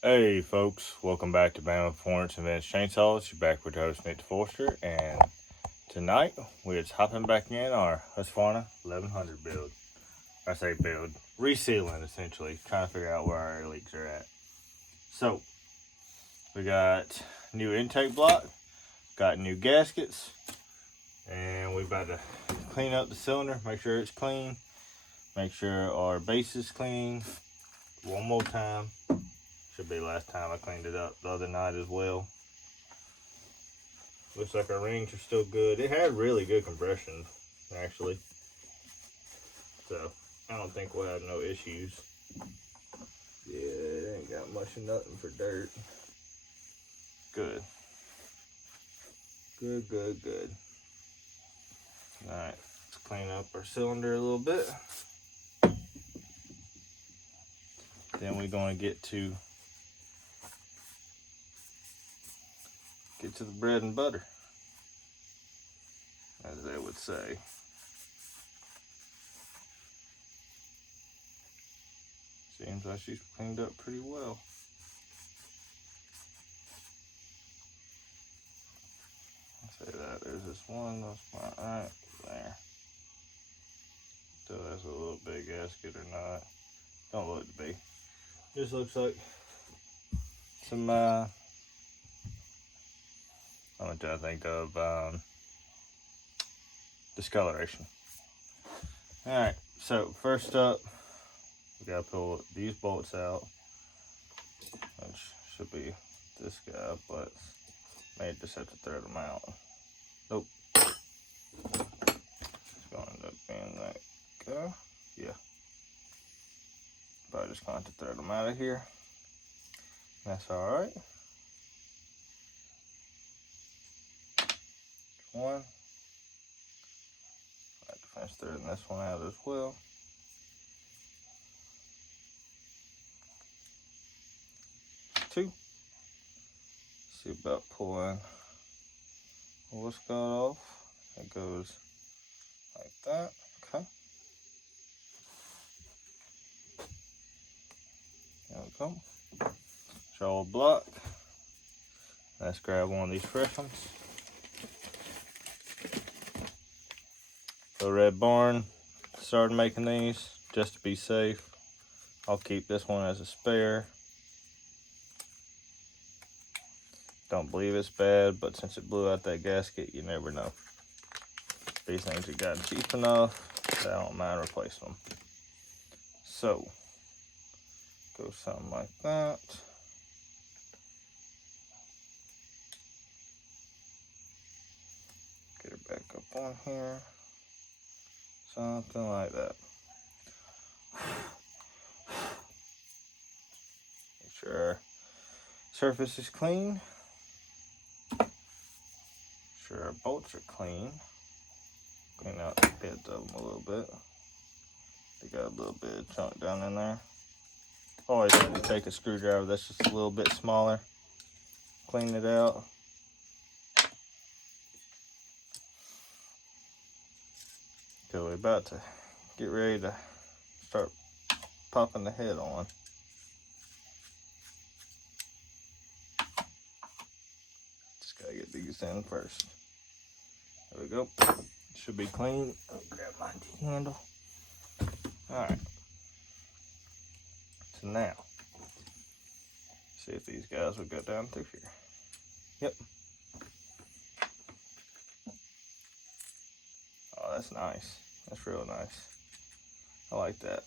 Hey folks, welcome back to Bama Performance Advanced Chainsaws. You're back with your host Nick Forster, and tonight we're just hopping back in our Husqvarna 1100 build. I say build, resealing essentially, trying to figure out where our air leaks are at. So we got new intake block, got new gaskets, and we're about to clean up the cylinder, make sure it's clean, make sure our base is clean. One more time. Should be last time I cleaned it up the other night as well. Looks like our rings are still good. It had really good compression, actually. So, I don't think we'll have no issues. Yeah, it ain't got much of nothing for dirt. Good. Good. Alright, let's clean up our cylinder a little bit. Then we're going to get to the bread and butter, as they would say. Seems like she's cleaned up pretty well. I'll say that. There's this one spot right there. So that's a little big gasket or not. Don't look to be. Just looks like some I'm trying to think of discoloration. Alright, so first up we gotta pull these bolts out, which should be this guy, but may just have to thread them out. Nope. It's gonna end up being that guy. Yeah. Probably just gonna have to thread them out of here. That's alright. One. I have to finish threading this one out as well. Two. See about pulling what's got off. It goes like that. Okay. There we go. Draw a block. Let's grab one of these fresh ones. The Red Barn started making these just to be safe. I'll keep this one as a spare. Don't believe it's bad, but since it blew out that gasket, you never know. These things have gotten cheap enough that I don't mind replacing them. So, go something like that. Get her back up on here. Something like that. Make sure our surface is clean. Make sure our bolts are clean. Clean out the bits of them a little bit. They got a little bit of chunk down in there. Always have to take a screwdriver that's just a little bit smaller. Clean it out. So we're about to get ready to start popping the head on. Just gotta get these in first. There we go. Should be clean. I'll grab my T-handle. Alright. So now, see if these guys will go down through here. Yep. Oh, that's nice. That's real nice. I like that.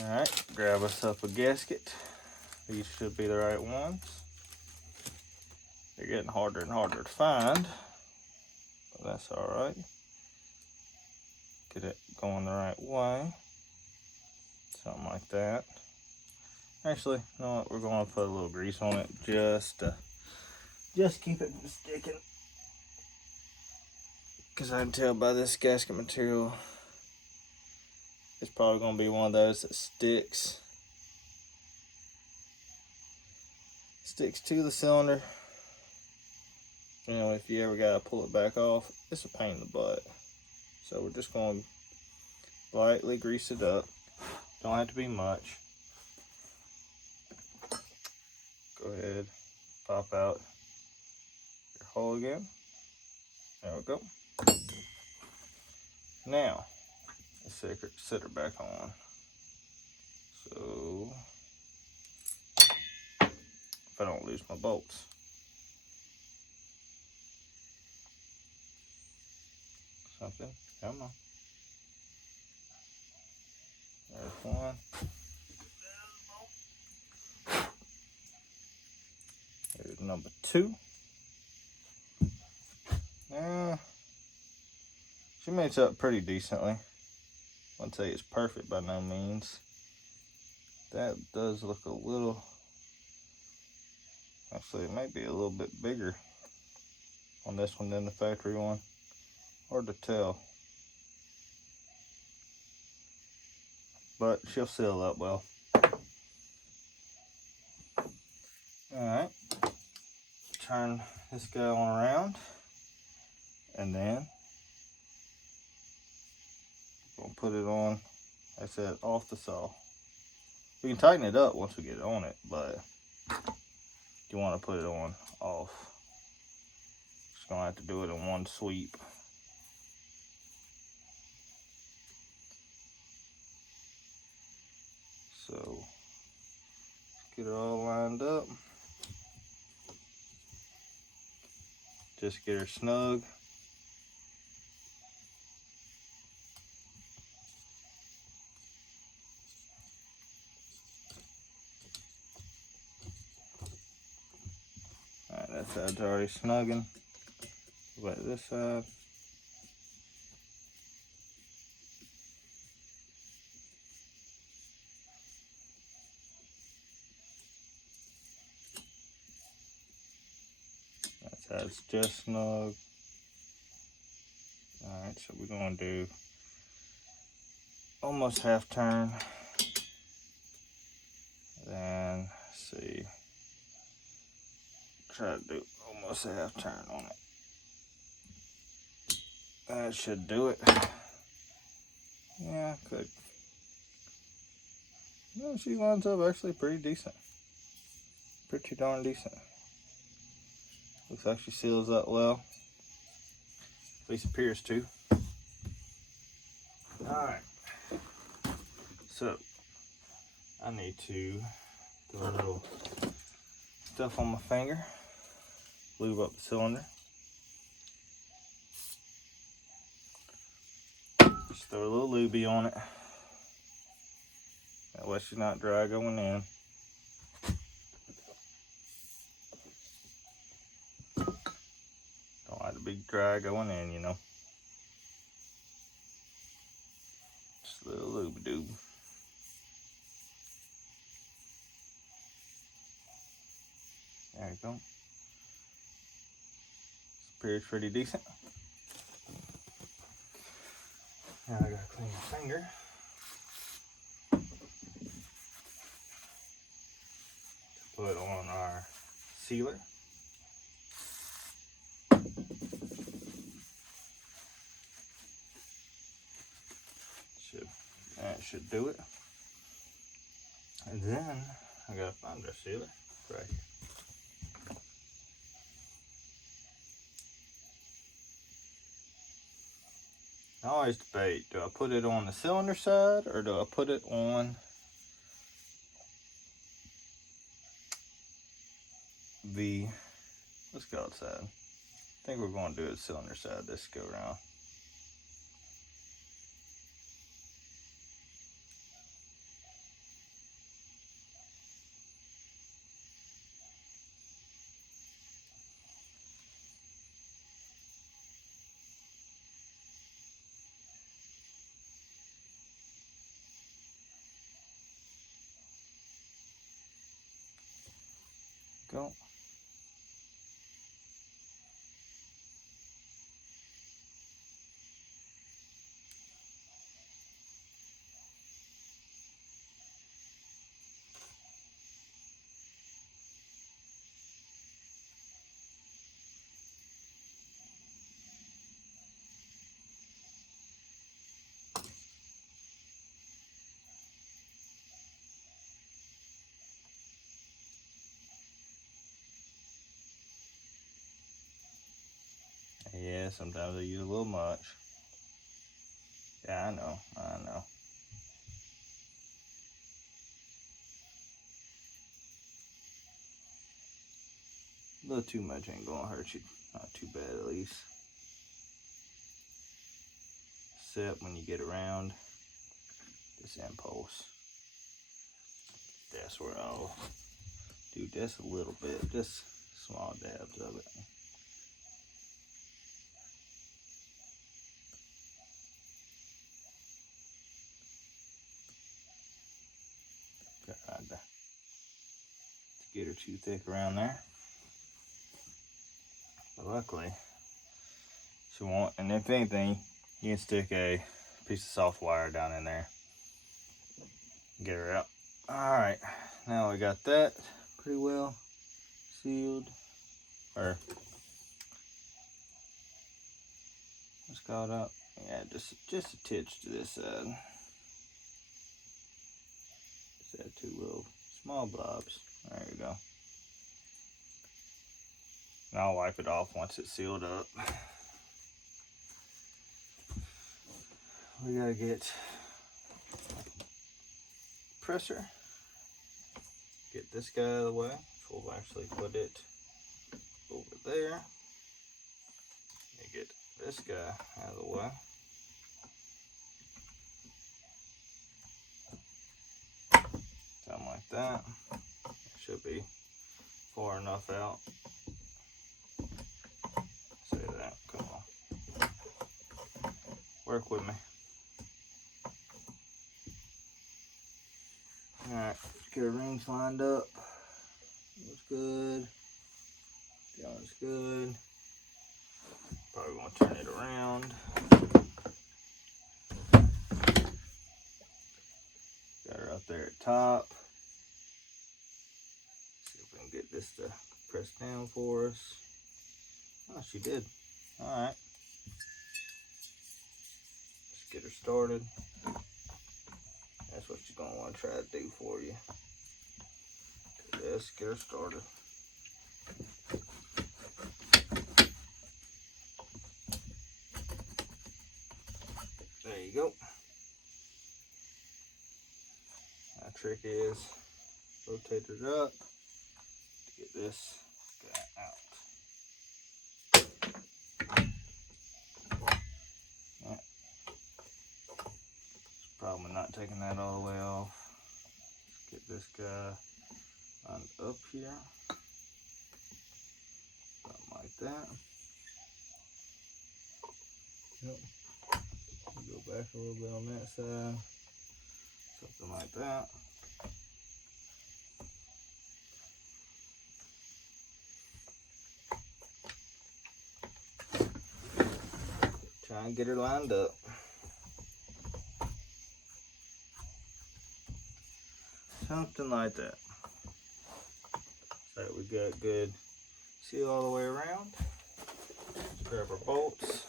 Alright, grab us up a gasket. These should be the right ones. They're getting harder and harder to find, but that's alright. Get it going the right way. Something like that. Actually, you know what? We're going to put a little grease on it just keep it from sticking. Because I can tell by this gasket material, it's probably going to be one of those that sticks to the cylinder. You know, if you ever got to pull it back off, it's a pain in the butt. So we're just going to lightly grease it up. Don't have to be much. go ahead, pop out your hole again. There we go. Now, let's set her back on. So, if I don't lose my bolts. Something, come on. There's one. There's number 2. Now, she mates up pretty decently. I wouldn't say it's perfect by no means. That does look a little, actually it might be a little bit bigger on this one than the factory one. Hard to tell. But she'll seal up well. Alright, turn this guy on around, and then we'll put it on, like I said, off the saw. We can tighten it up once we get it on it, but you want to put it on off. Just gonna have to do it in one sweep. So, get it all lined up. Just get her snug. Alright, that side's already snugging. Go back to this side. That side's just snug. Alright, so we're going to do almost half turn. Then, let's see. Try to do almost a half turn on it. That should do it. Yeah, could. No, she lines up actually pretty decent. Pretty darn decent. Looks like she seals up well. At least appears to. Alright. So, I need to do a little stuff on my finger. Lube up the cylinder. Just throw a little lubey on it. That way she's not dry going in. Don't like to be dry going in, you know. Just a little lube-a-doob. There you go. Appears pretty decent. Now I gotta clean my finger. Put on our sealer. That should do it. And then I gotta find our sealer right here. I always debate, do I put it on the cylinder side or do I put it on the, let's go outside. I think we're going to do it cylinder side this go around. Go. Yeah, sometimes I use a little much. Yeah, I know. A little too much ain't gonna hurt you. Not too bad, at least. Except when you get around this impulse. That's where I'll do just a little bit, just small dabs of it. Tried to get her too thick around there. But luckily, she won't. And if anything, you can stick a piece of soft wire down in there. Get her out. Alright, now we got that pretty well sealed. Or, let's call it up. Yeah, just a titch to this side. Just add 2 little small blobs. There you go. And I'll wipe it off once it's sealed up. We gotta get pressure. Get this guy out of the way. We'll actually put it over there. And get this guy out of the way. Something like that. Should be far enough out. Say that. Come on. Work with me. Alright, get our rings lined up. Looks good. Feeling's good. Probably gonna turn it around. Got her up there at top. See if we can get this to press down for us. Oh, she did. Alright. Let's get her started. That's what you're going to want to try to do for you. Let's get her started. There you go. My trick is rotate her up to get this guy out. Yeah. Probably not taking that all the way off. Let's get this guy on up here. Something like that. Yep. Go back a little bit on that side. Something like that. Try and get her lined up. Something like that. So we got good seal all the way around. Let's grab our bolts.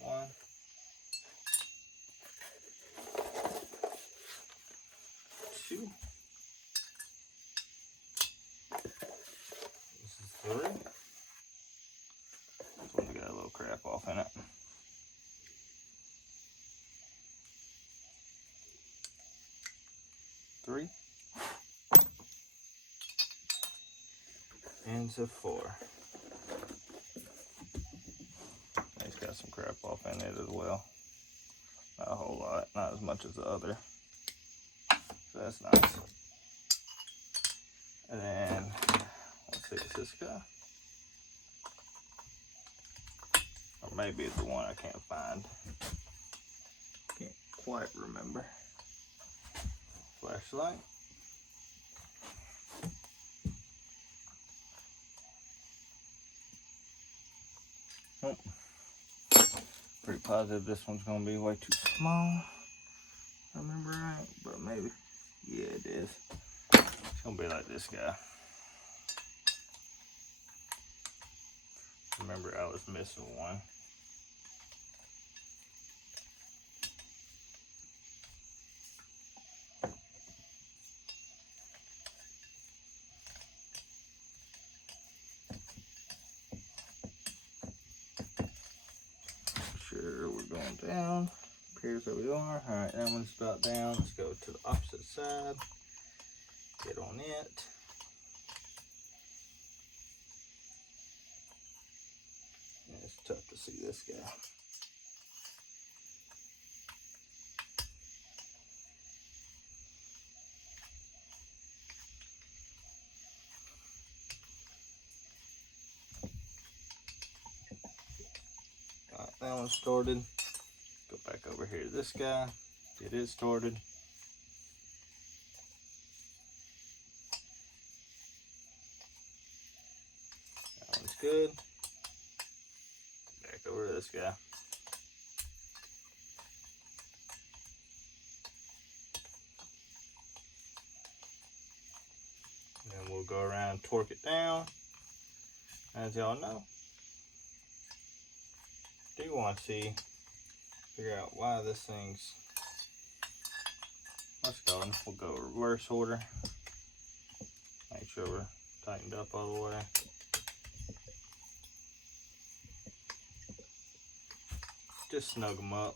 1. 2. This is 3. This one's got a little crap off in it. 3. And so 4. It's got some crap off in it as well. Not a whole lot, not as much as the other. So that's nice. And then, let's see, it's this guy. Or maybe it's the one I can't find. Can't quite remember. Flashlight. Oh. Pretty positive this one's gonna be way too small. I remember right, but maybe. Yeah, it is. It's gonna be like this guy. Remember, I was missing one. them down. Appears that we are. Alright, that one's about down. Let's go to the opposite side. Get on it. Yeah, it's tough to see this guy. Got that one started. Go back over here to this guy. Get it started. That one's good. Back over to this guy. Then we'll go around and torque it down. As y'all know, do want to figure out why this thing's, let's go, and we'll go reverse order. Make sure we're tightened up all the way. Just snug them up.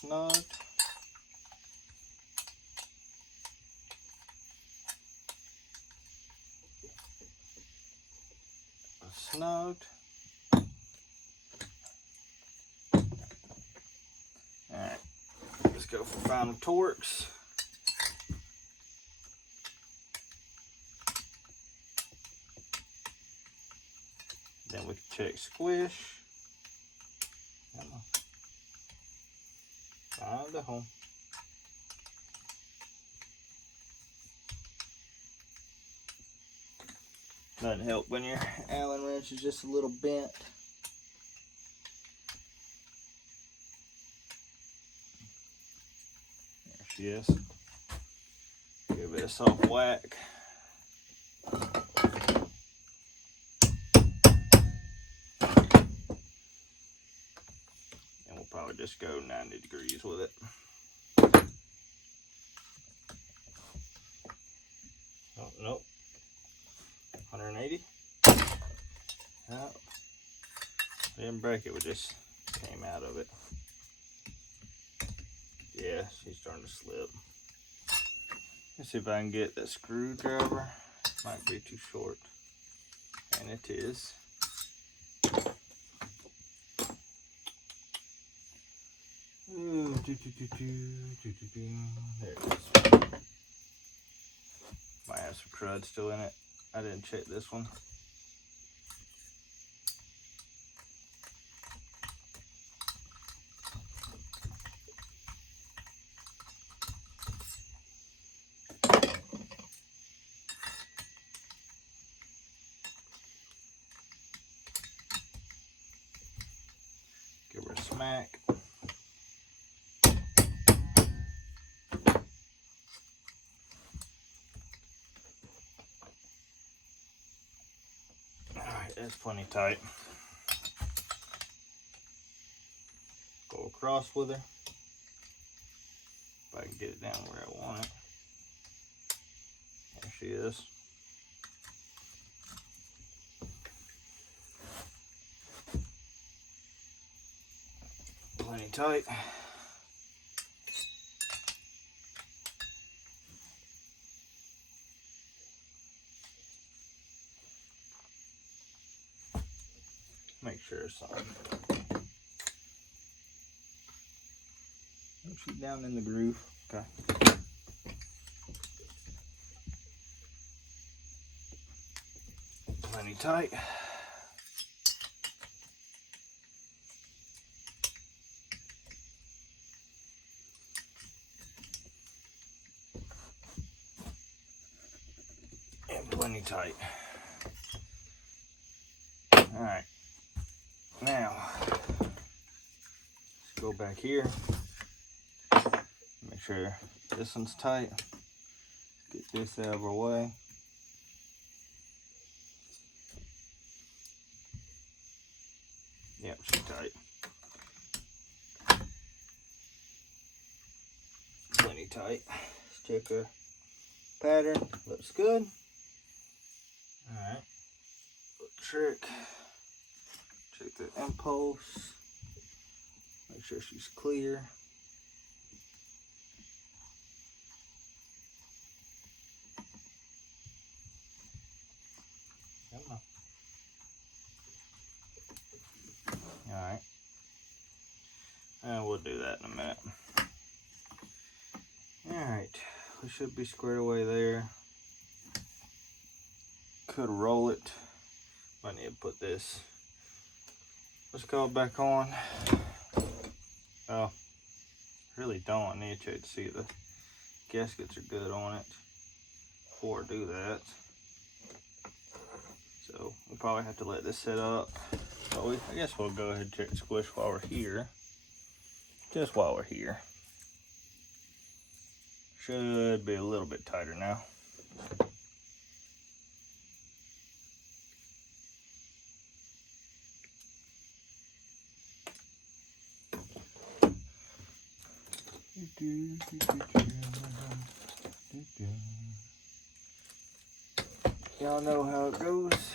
Snug. Snugged. Alright, let's go for final torques. Then we can check squish. Come on. Find a home. Doesn't help when your Allen wrench is just a little bent. There she is. Give it a soft whack. And we'll probably just go 90 degrees with it. Oh, nope. 180. Nope. Didn't break it, we just came out of it. Yeah, she's starting to slip. Let's see if I can get that screwdriver. Might be too short. And it is. Ooh, there it is. Might have some crud still in it. I didn't check this one. Give her a smack. Alright, that's plenty tight. Go across with her. If I can get it down where I want it. There she is. Plenty tight. Make sure it's on. She's down in the groove. Okay. Plenty tight. And plenty tight. All right. Now, let's go back here. Make sure this one's tight. Get this out of our way. Yep, she's tight. Plenty tight. Let's check her pattern. Looks good. Alright. Trick. Check the impulse. Make sure she's clear. Come on. Alright. And we'll do that in a minute. Alright. We should be squared away there. Could roll it. I need to put this. Let's go back on. Oh, really don't. I need to check to see the gaskets are good on it before I do that. So we'll probably have to let this set up. But I guess we'll go ahead and check squish while we're here. Just while we're here. Should be a little bit tighter now. Y'all know how it goes.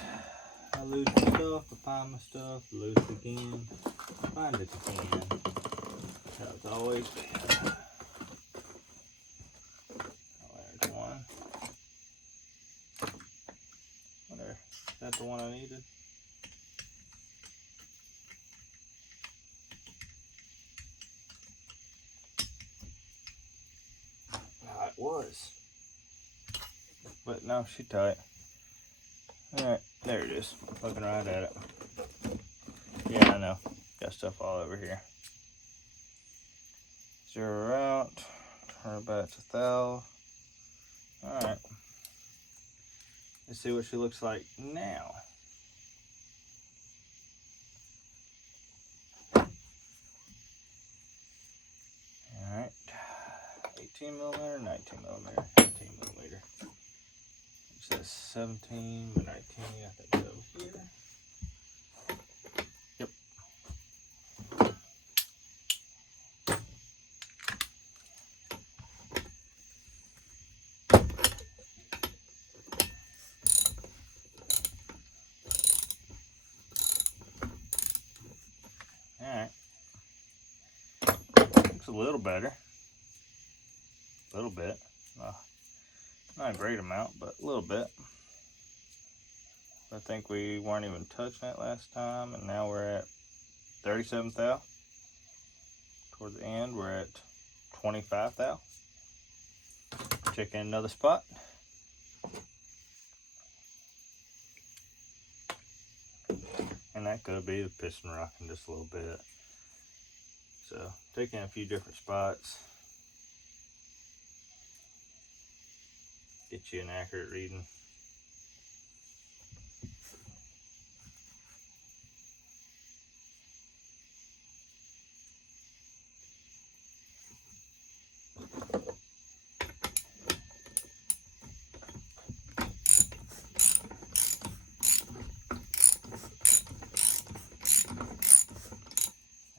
I lose my stuff, I find my stuff, lose it again, find it again. That's how it's always been. Oh, there's one. Whatever. Is that the one I needed? No, it was. But no, she tight. Alright, there it is. Looking right at it. Yeah, I know. Got stuff all over here. Zero her out. Turn it back to 1000. Alright. Let's see what she looks like now. Alright. 18mm, 19mm, 18mm. It says 17, but 19, I think so here. Yep. Alright. Looks a little better. A little bit. Not a great amount, but a little bit. I think we weren't even touching it last time, and now we're at 37 thou. Toward the end, we're at 25 thou. Check in another spot. And that could be the piston rocking just a little bit. So, taking a few different spots. Get you an accurate reading.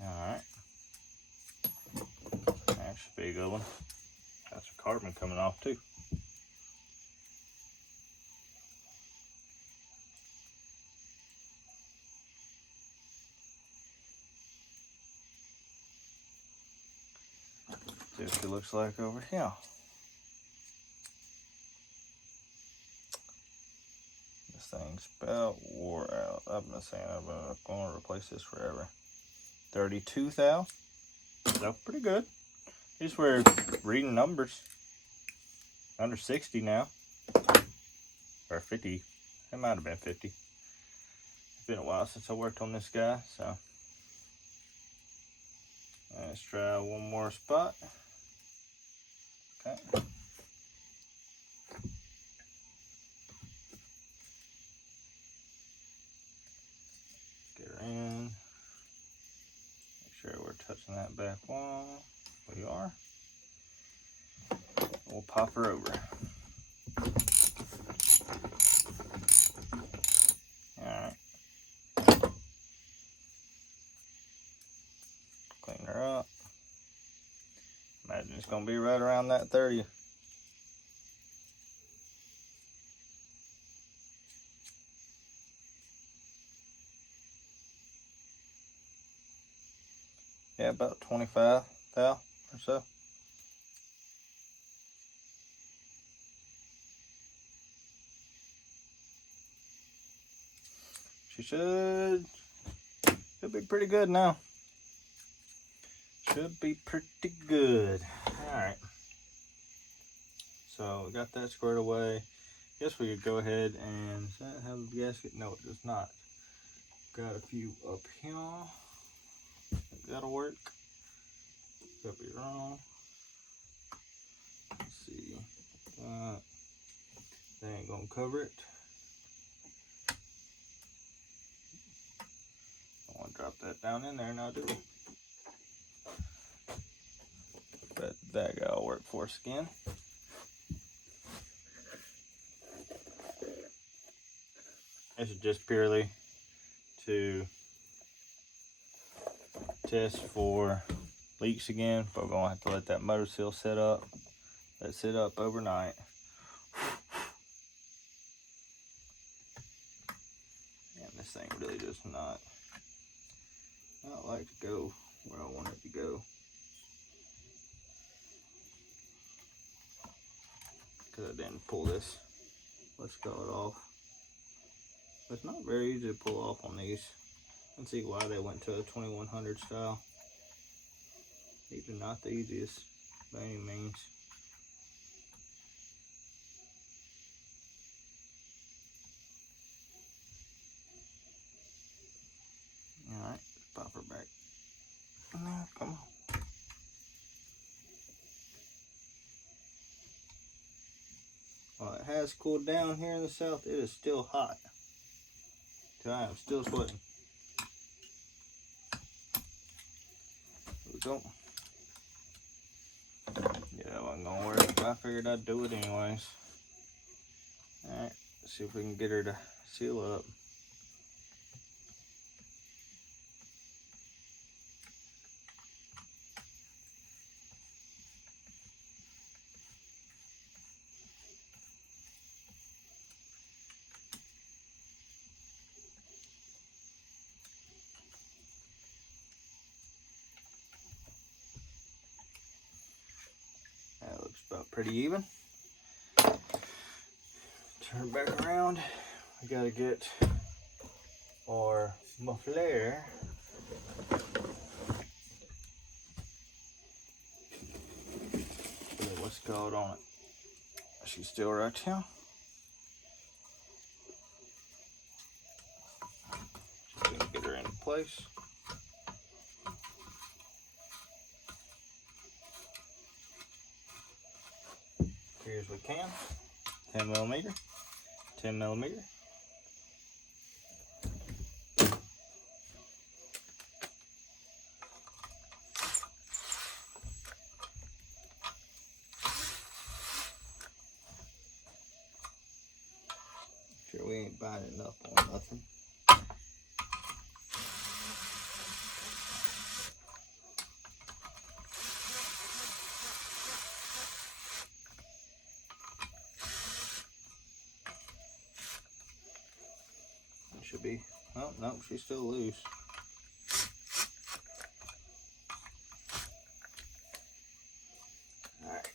Alright. That should be a good one. That's a carbon coming off too. See what she looks like over here. This thing's about wore out. I've been saying I'm going to replace this forever. 32 thou. So pretty good. These were reading numbers. Under 60 now. Or 50. It might have been 50. It's been a while since I worked on this guy, so. Let's try one more spot. Okay. Get her in. Make sure we're touching that back wall. We are. We'll pop her over. Alright. Clean her up. Imagine it's going to be right around that 30. Yeah, about 25 thou or so. She should be pretty good now. Should be pretty good. Alright. So we got that squared away. Guess we could go ahead and, does that have a gasket? No, it does not. Got a few up here. That'll work. Could be wrong. Let's see. They ain't gonna cover it. I want to drop that down in there now, do we? But that guy will work for us again. This is just purely to test for leaks again, but we're gonna have to let that motor seal set up. Let it sit up overnight. And this thing really does not like to go where I want it to go. Because I didn't pull this, let's call it off. It's not very easy to pull off on these. Let's see why they went to a 2100 style. These are not the easiest by any means. Alright, pop her back. No, come on. Well, it has cooled down here in the south. It is still hot. So I am still sweating. Here we go. Yeah, that wasn't gonna work, but I figured I'd do it anyways. Alright, let's see if we can get her to seal up. That looks about pretty even. Turn back around. We gotta get our muffler. What's called on it? She's still right here. Just gonna get her into place. Here as we can. 10 millimeter. 10 millimeter. Sure we ain't binding up on nothing. It should be, oh no, she's still loose. Alright.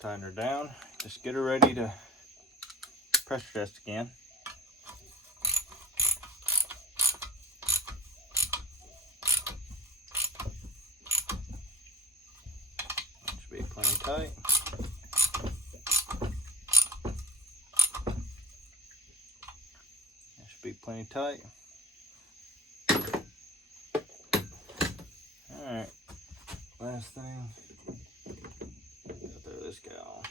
Tighten her down. Just get her ready to pressure test again. Should be plenty tight. That should be plenty tight. Alright. Last thing. Throw this guy on.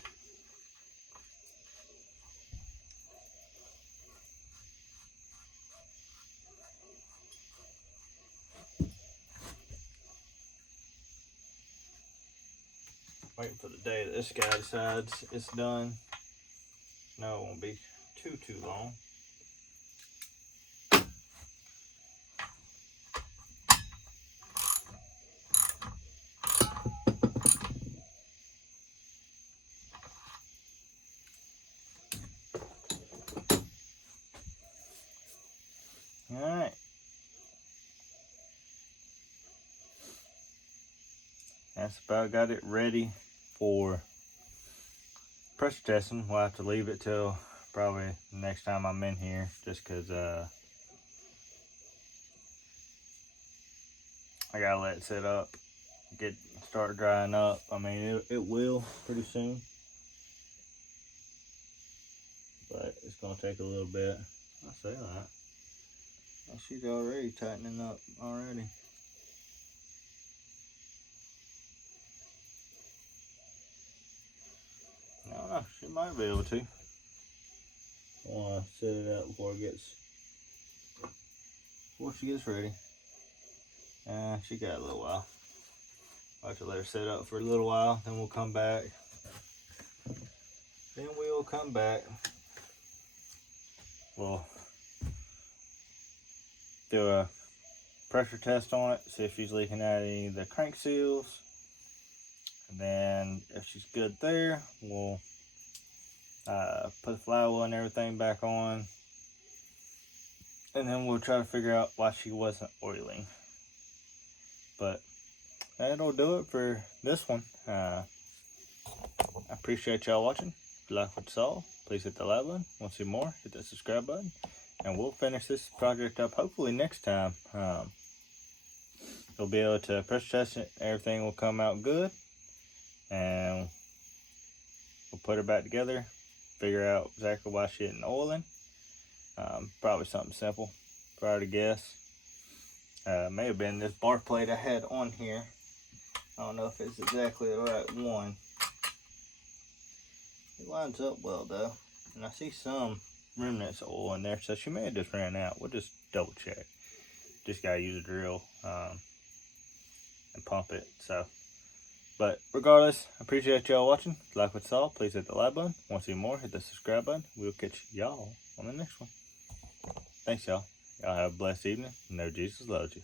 Waiting for the day that this guy decides it's done. No, it won't be too long. Alright. That's about got it ready for pressure testing. We'll have to leave it till probably next time I'm in here, just because I gotta let it sit up, start drying up. I mean, it will pretty soon, but it's gonna take a little bit. I say that. And she's already tightening up already. I don't know, she might be able to. I wanna set it up before she gets ready. She got a little while. I'll have to let her set up for a little while, then we'll come back. We'll do a pressure test on it, see if she's leaking out any of the crank seals. And then if she's good there, we'll put the flywheel and everything back on. And then we'll try to figure out why she wasn't oiling. But that'll do it for this one. I appreciate y'all watching. If you like what you saw, please hit the like button. Want to see more, hit that subscribe button. And we'll finish this project up hopefully next time. We'll be able to pressure test it. Everything will come out good. And we'll put her back together. Figure out exactly why she isn't oiling. Probably something simple, if I were to guess. May have been this bar plate I had on here. I don't know if it's exactly the right one. It lines up well though, and I see some remnants of oil in there, so she may have just ran out. We'll just double check. Just gotta use a drill and pump it. So, but regardless, I appreciate y'all watching. If you like what you saw, please hit the like button. Want to see more, hit the subscribe button. We'll catch y'all on the next one. Thanks, y'all. Y'all have a blessed evening. Know Jesus loves you.